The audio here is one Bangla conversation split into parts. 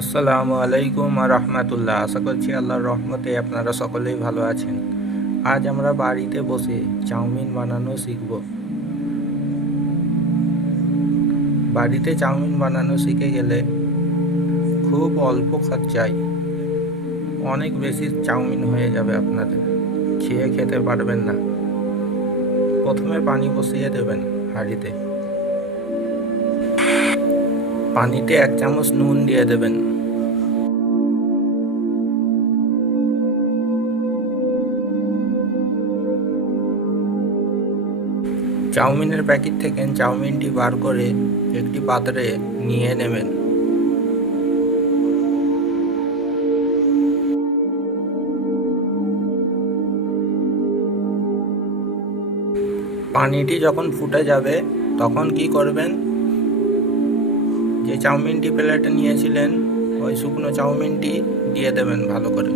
আসসালামু আলাইকুম রহমতুল্লাহ। আশা করছি আল্লাহর রহমতে আপনারা সকলেই ভালো আছেন। আজ আমরা বাড়িতে বসে চাউমিন বানানো শিখব। বাড়িতে চাউমিন বানানো শিখে গেলে খুব অল্প খরচায় অনেক বেশি চাউমিন হয়ে যাবে আপনাদের। খেয়ে খেতে পারবেন না। প্রথমে পানি বসিয়ে দেবেন হাঁড়িতে। পানিতে এক চামচ নুন দিয়ে দেবেন। চাউমিনের প্যাকেট থেকে চাউমিনটি বার করে একটি পাত্রে নিয়ে নেবেন। পানিটি যখন ফুটে যাবে, তখন কি করবেন? যে চাউমিনটি প্লেটে নিয়েছিলেন, ওই শুকনো চাউমিনটি দিয়ে দেবেন ভালো করে।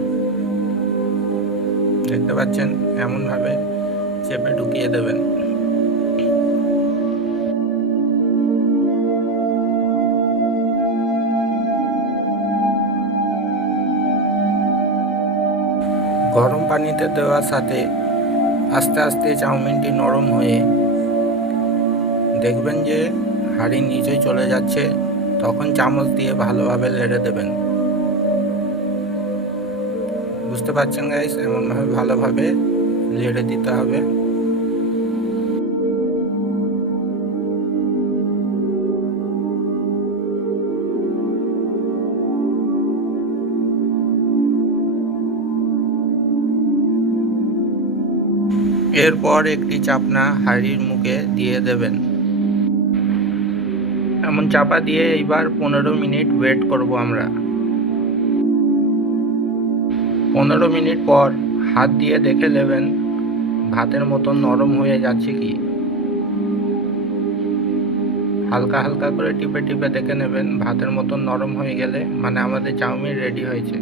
দেখতে পাচ্ছেন, এমনভাবে চেপে ঢুকিয়ে দেবেন। গরম পানিতে দেওয়ার সাথে আস্তে আস্তে চাউমিনটি নরম হয়ে দেখবেন যে হাঁড়ির নিচে চলে যাচ্ছে। তখন চামচ দিয়ে ভালোভাবে লেড়ে দেবেন। বুঝতে পারছেন গাইস এমনভাবে ভালোভাবে লেড়ে দিতে হবে। এরপর একটি চাপনা হাঁড়ির মুখে দিয়ে দেবেন। এমন চাপা দিয়ে এইবার পনেরো মিনিট ওয়েট করব আমরা। পনেরো মিনিট পর হাত দিয়ে দেখে নেবেন ভাতের মতন নরম হয়ে যাচ্ছে কি। হালকা হালকা করে টিপে টিপে দেখে নেবেন ভাতের মতন নরম হয়ে গেলে মানে আমাদের চাউমিন রেডি হয়েছে।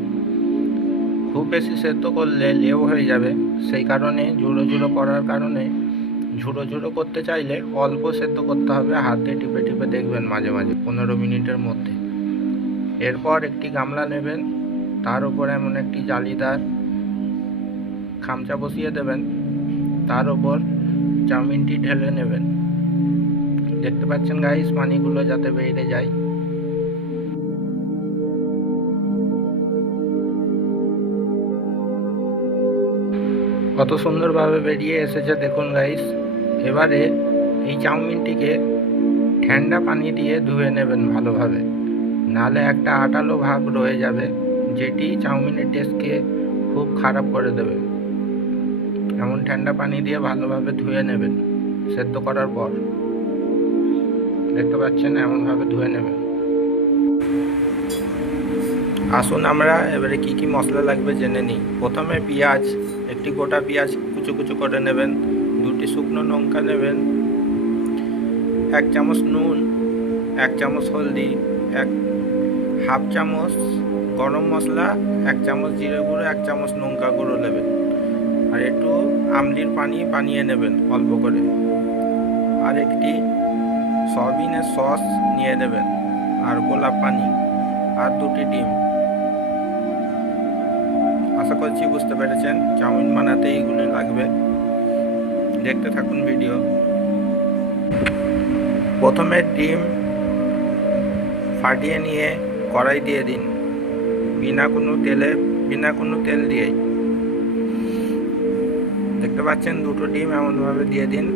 খুব বেশি সেদ্ধ করলে লেও হয়ে যাবে, সেই কারণে ঝুড়ো ঝুড়ো করার কারণে ঝুড়ো ঝুড়ো করতে চাইলে অল্প সেদ্ধ করতে হবে, হাতে টিপে টিপে দেখবেন মাঝে মাঝে, পনেরো মিনিটের মধ্যে। এরপর একটি গামলা নেবেন, তার উপর এমন একটি জালিদার খামচা বসিয়ে দেবেন, তার উপর চাউমিনটি ঢেলে নেবেন। দেখতে পাচ্ছেন গাইস পানিগুলো যাতে বেরিয়ে যায়। কত সুন্দরভাবে বেরিয়ে এসেছে, দেখুন গাইস এবারে এই চাউমিনটিকে ঠান্ডা পানি দিয়ে ধুয়ে নেবেন ভালোভাবে। নালে একটা আটালো ভাব রয়ে যাবে, যেটি চাউমিনের টেস্টকে খুব খারাপ করে দেবে। এমন ঠান্ডা পানি দিয়ে ভালোভাবে ধুয়ে নেবেন, সেদ্ধ করার পর। দেখতে পাচ্ছেন, এমনভাবে ধুয়ে নেবেন। আসুন আমরা এবারে কি কি মশলা লাগবে জেনে নিই। প্রথমে পেঁয়াজ, একটি গোটা পেঁয়াজ কুচো কুচো করে নেবেন। দুটি শুকনো লঙ্কা নেবেন, এক চামচ নুন, এক চামচ হলদি, এক হাফ চামচ গরম মশলা, এক চামচ জিরে গুঁড়ো, এক চামচ লঙ্কা গুঁড়ো নেবেন। আর একটু আমলির পানি বানিয়ে নেবেন অল্প করে। আর একটি সয়াবিনের সস নিয়ে নেবেন আর গোলাপ পানি আর দুটি ডিম। আশা করছি বুঝতে পেরেছেন, চাউমিন বানাতে এইগুলো লাগবে। দেখতে থাকুন ভিডিও প্রথমে ডিম ফাটিয়ে নিয়ে কড়াই দিয়ে দিন। বিনা কোনো তেলে, বিনা কোনো তেল দিয়েই। দেখতে পাচ্ছেন, দুটো ডিম এমনভাবে দিয়ে দিন।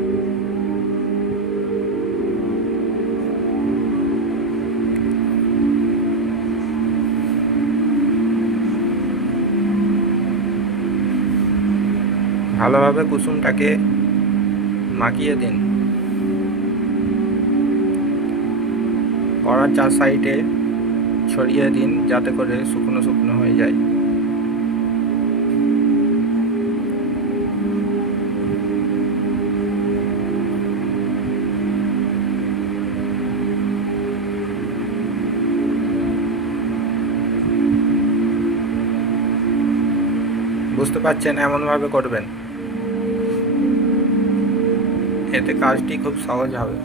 ভালোভাবে কুসুমটাকে মাখিয়ে দিন। কড়ার চার সাইডে ছড়িয়ে দিন যাতে করে শুকনো শুকনো হয়ে যায়। বুঝতে পারছেন এমনভাবে করবেন। এতে কাজটি খুব সহজ হবে।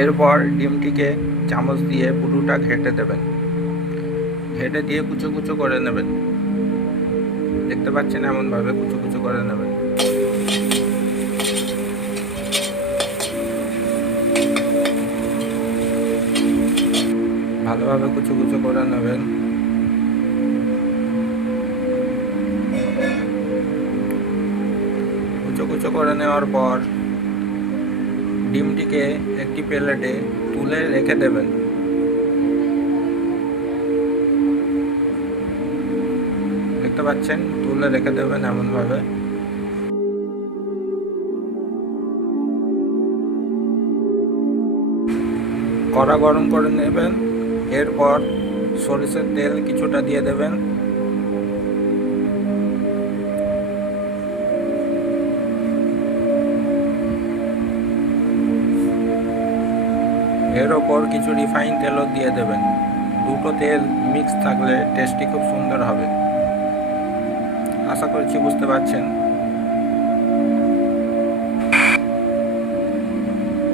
এরপর ডিমটিকে চামচ দিয়ে পুরোটা ঘেটে দেবেন। ঘেটে দিয়ে কুচো কুচো করে নেবেন। দেখতে পাচ্ছেন এমনভাবে কুচো কুচো করে নেবেন। ভালোভাবে কুচো কুচো করে নেবেন। কুচো করে নেওয়ার পর ডিমটিকে একটি প্লেটে তুলে রেখে দেবেন। দেখতে পাচ্ছেন, তুলে রেখে দেবেন এমনভাবে। কড়া গরম করে নেবেন, এরপর সরিষার তেল কিছুটা দিয়ে দেবেন। এর ওপর কিছু রিফাইন তেলও দিয়ে দেবেন। দুটো তেল মিক্স থাকলে টেস্টটি খুব সুন্দর হবে। আশা করছি বুঝতে পারছেন।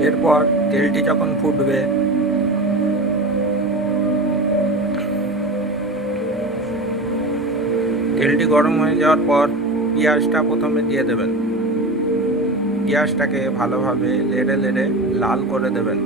এরপর তেলটি যখন ফুটবে, তেলটি গরম হয়ে যাওয়ার পর পেঁয়াজটা প্রথমে দিয়ে দেবেন। পেঁয়াজটাকে ভালোভাবে লেড়ে লেড়ে লাল করে দেবেন।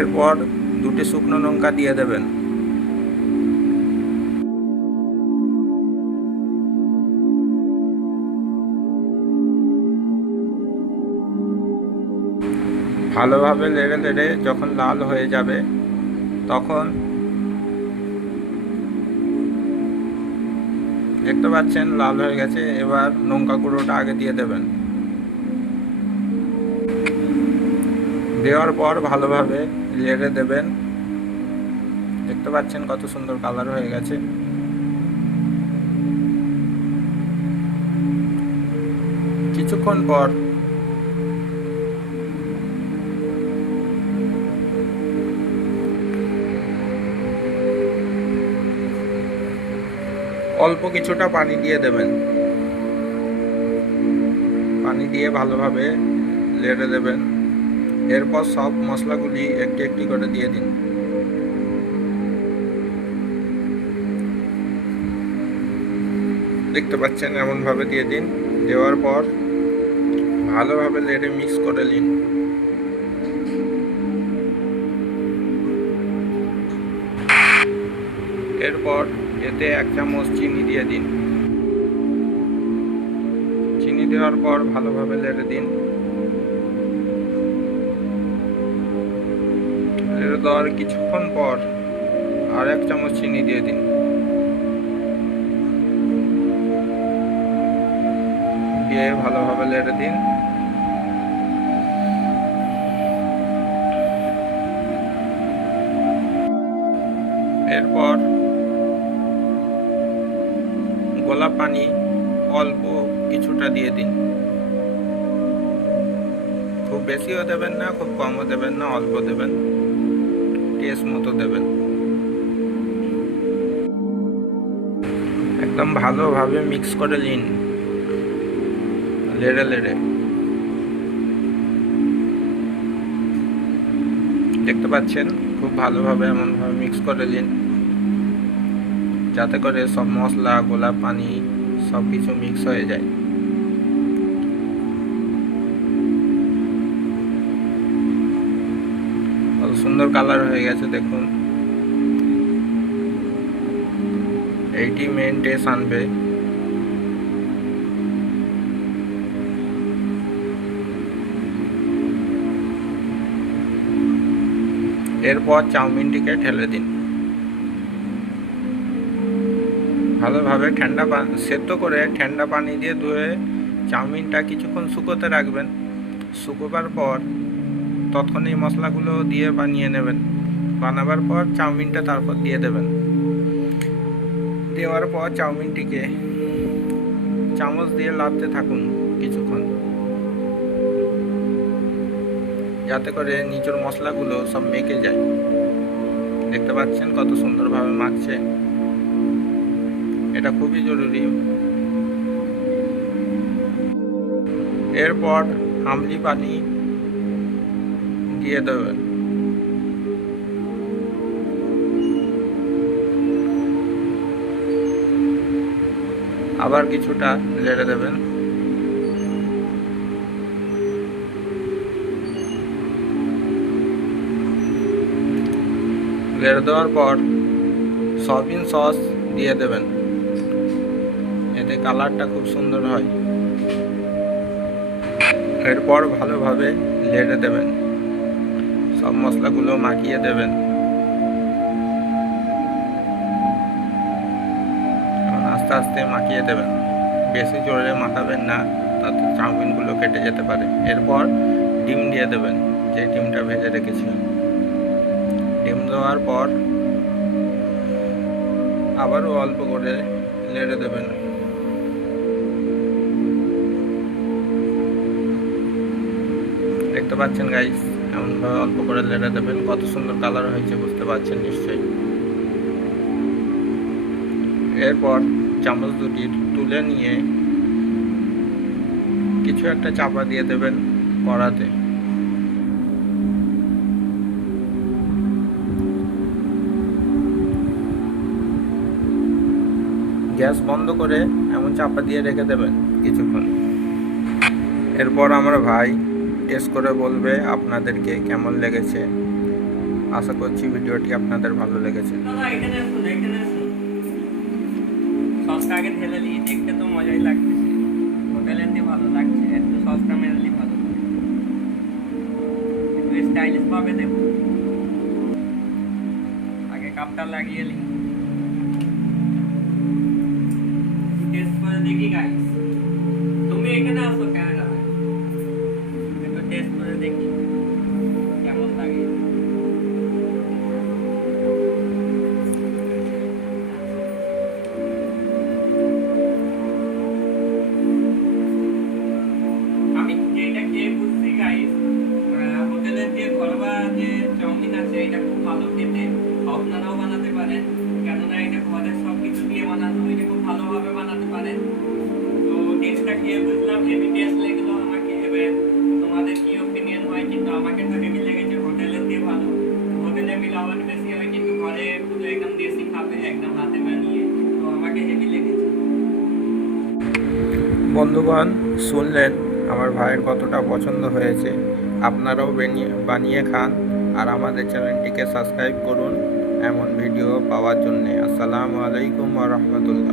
এরপর দুটি শুকনো লঙ্কা দিয়ে দেবেন। ভালোভাবে লেড়ে লেড়ে যখন লাল হয়ে যাবে, তখন দেখতে পাচ্ছেন লাল হয়ে গেছে, এবার লঙ্কা গুঁড়োটা আগে দিয়ে দেবেন। দেওয়ার পর ভালোভাবে লেড়ে দেবেন। দেখতে পাচ্ছেন কত সুন্দর কালার হয়ে গেছে। কিছুক্ষণ পর অল্প কিছুটা পানি দিয়ে দেবেন। পানি দিয়ে ভালোভাবে লেড়ে দেবেন। এরপর সব মশলাগুলি একটি একটি করে দিয়ে দিন। দেখতে পাচ্ছেন, এমনভাবে দিয়ে দিন। দেওয়ার পর ভালোভাবে লেড়ে মিক্স করে নিন। এরপর এতে এক চামচ চিনি দিয়ে দিন। চিনি দেওয়ার পর ভালোভাবে লেড়ে দিন। লেড়ে দেওয়ার কিছুক্ষণ পর আর এক চামচ চিনি দিয়ে দিন। দিয়ে ভালোভাবে লেড়ে দিন। এরপর গোলাপ পানি অল্প কিছুটা দিয়ে দিন। খুব বেশিও দেবেন না, খুব কমও দেবেন না, অল্প দেবেন। টেস্ট মতো দেবেন। একদম ভালোভাবে মিক্স করে নিন। লেড়ে লেড়ে। দেখতে পাচ্ছেন? খুব ভালোভাবে এমনভাবে মিক্স করে নিন। যাতে করে সব মশলা, গোলাপ পানি সব কিছু মিক্স হয়ে যায়। সুন্দর কালার হয়ে গেছে, দেখুন। এইটি মেন টেস্ট আনবে। এরপর চাউমিনটিকে ঢেলে দিন। ভালোভাবে ঠান্ডা সেদ্ধ করে ঠান্ডা পানি দিয়ে ধুয়ে চাউমিনটা কিছুক্ষণ শুকোতে রাখবেন। শুকোবার পর তখন এই মশলাগুলো দিয়ে বানিয়ে নেবেন। বানাবার পর চাউমিনটা তারপর দিয়ে দেবেন। দেওয়ার পর চাউমিনটিকে চামচ দিয়ে লাড়তে থাকুন কিছুক্ষণ। যাতে করে নিচের মশলাগুলো সব মেখে যায়। দেখতে পাচ্ছেন কত সুন্দরভাবে মাখছে। এটা খুবই জরুরি। এরপর আমলি পানি দিয়ে দেবেন আবার কিছুটা লেড়ে দেবেন লেড়ে দেওয়ার পর সয়াবিন সস দিয়ে দেবেন। এতে কালারটা খুব সুন্দর হয়। এরপর ভালোভাবে লেড়ে দেবেন। সব মশলাগুলো মাখিয়ে দেবেন। আস্তে আস্তে মাখিয়ে দেবেন। বেশি জোরে মাখাবেন না, তাতে চাউমিনগুলো কেটে যেতে পারে। এরপর ডিম দিয়ে দেবেন, যে ডিমটা ভেজে রেখেছিলেন ডিম দেওয়ার পর আবারও অল্প করে নেড়ে দেবেন। দেখতে পাচ্ছেন গাইস অল্প করে লেড়ে দেবেন। কত সুন্দর কালার হয়েছে বুঝতে পারছেন নিশ্চয়ই। এরপর চামচ দুটি তুলে নিয়ে কিছু একটা চাপা দিয়ে দেবেন কড়াতে। গ্যাস বন্ধ করে এমন চাপা দিয়ে রেখে দেবেন কিছুক্ষণ। এরপর আমার ভাই টেস্ট করে বলবে আপনাদেরকে কেমন লেগেছে। আশা করছি ভিডিওটি আপনাদের ভালো লেগেছে। সসটা আগে ঢেলে নিয়ে দেখতে তো মজাই লাগতেছে ভালো লাগছে ভালো একটু স্টাইলিশ ভাবে আগে কাপটা লাগিয়ে নিই। বন্ধুগণ, শুনলেন আমার ভাইয়ের কতটা পছন্দ হয়েছে, আপনারাও বানিয়ে খান আর আমাদের চ্যানেলটিকে সাবস্ক্রাইব করুন এমন ভিডিও পাওয়ার জন্যে। আসসালামু আলাইকুম রহমতুল্লাহ।